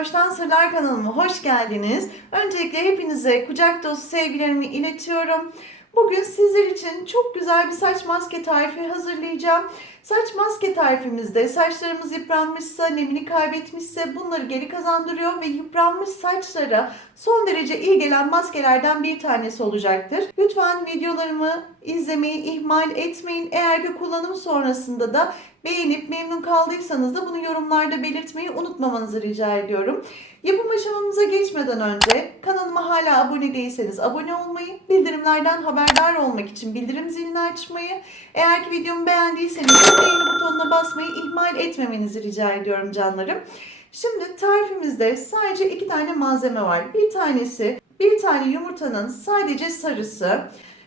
Doğuştan Sırlar kanalıma hoş geldiniz. Öncelikle hepinize kucak dolusu sevgilerimi iletiyorum. Bugün sizler için çok güzel bir saç maske tarifi hazırlayacağım. Saç maske tarifimizde saçlarımız yıpranmışsa, nemini kaybetmişse bunları geri kazandırıyor ve yıpranmış saçlara son derece iyi gelen maskelerden bir tanesi olacaktır. Lütfen videolarımı izlemeyi ihmal etmeyin. Eğer ki kullanım sonrasında da beğenip memnun kaldıysanız da bunu yorumlarda belirtmeyi unutmamanızı rica ediyorum. Yapım aşamamıza geçmeden önce kanalıma hala abone değilseniz abone olmayı, bildirimlerden haberdar olmak için bildirim zilini açmayı, eğer ki videomu beğendiyseniz beğeni butonuna basmayı ihmal etmemenizi rica ediyorum canlarım. Şimdi tarifimizde sadece iki tane malzeme var. Bir tanesi bir tane yumurtanın sadece sarısı.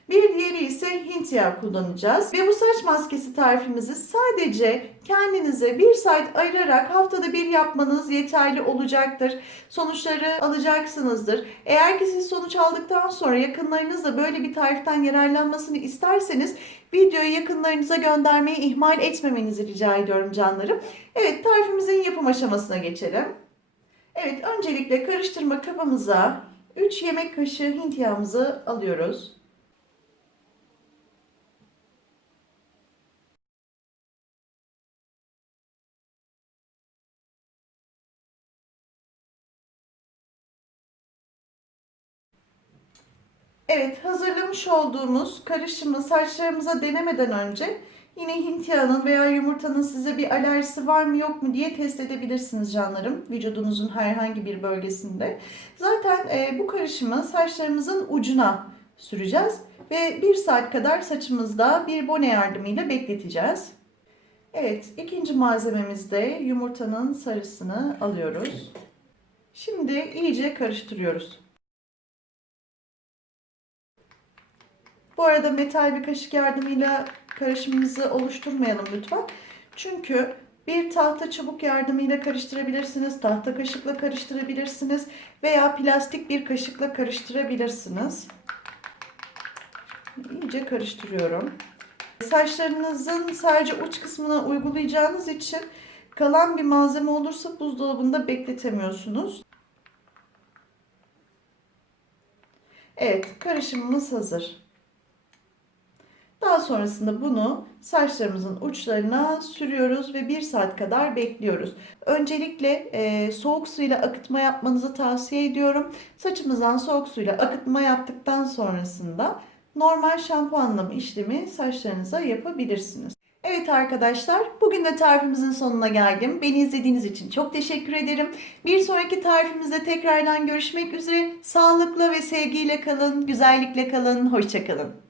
Bir diğeri ise Hint yağı kullanacağız. Ve bu saç maskesi tarifimizi sadece kendinize bir saat ayırarak haftada bir yapmanız yeterli olacaktır. Sonuçları alacaksınızdır. Eğer ki siz sonuç aldıktan sonra yakınlarınız da böyle bir tariften yararlanmasını isterseniz videoyu yakınlarınıza göndermeyi ihmal etmemenizi rica ediyorum canlarım. Evet tarifimizin yapım aşamasına geçelim. Evet öncelikle karıştırma kabımıza 3 yemek kaşığı Hint yağımızı alıyoruz. Evet, hazırlamış olduğumuz karışımı saçlarımıza denemeden önce yine Hint yağının veya yumurtanın size bir alerjisi var mı yok mu diye test edebilirsiniz canlarım. Vücudunuzun herhangi bir bölgesinde. Zaten e, bu karışımı saçlarımızın ucuna süreceğiz ve bir saat kadar saçımızda bir bone yardımıyla bekleteceğiz. Evet, ikinci malzememizde yumurtanın sarısını alıyoruz. Şimdi iyice karıştırıyoruz. Bu arada metal bir kaşık yardımıyla karışımımızı oluşturmayalım lütfen. Çünkü bir tahta çubuk yardımıyla karıştırabilirsiniz, tahta kaşıkla karıştırabilirsiniz veya plastik bir kaşıkla karıştırabilirsiniz. İyice karıştırıyorum. Saçlarınızın sadece uç kısmına uygulayacağınız için kalan bir malzeme olursa buzdolabında bekletemiyorsunuz. Evet, karışımımız hazır. Daha sonrasında bunu saçlarımızın uçlarına sürüyoruz ve bir saat kadar bekliyoruz. Öncelikle e, soğuk suyla akıtma yapmanızı tavsiye ediyorum. Saçımızdan soğuk suyla akıtma yaptıktan sonrasında normal şampuanlama işlemi saçlarınıza yapabilirsiniz. Evet arkadaşlar, bugün de tarifimizin sonuna geldim. Beni izlediğiniz için çok teşekkür ederim. Bir sonraki tarifimizde tekrardan görüşmek üzere. Sağlıkla ve sevgiyle kalın, güzellikle kalın, hoşçakalın.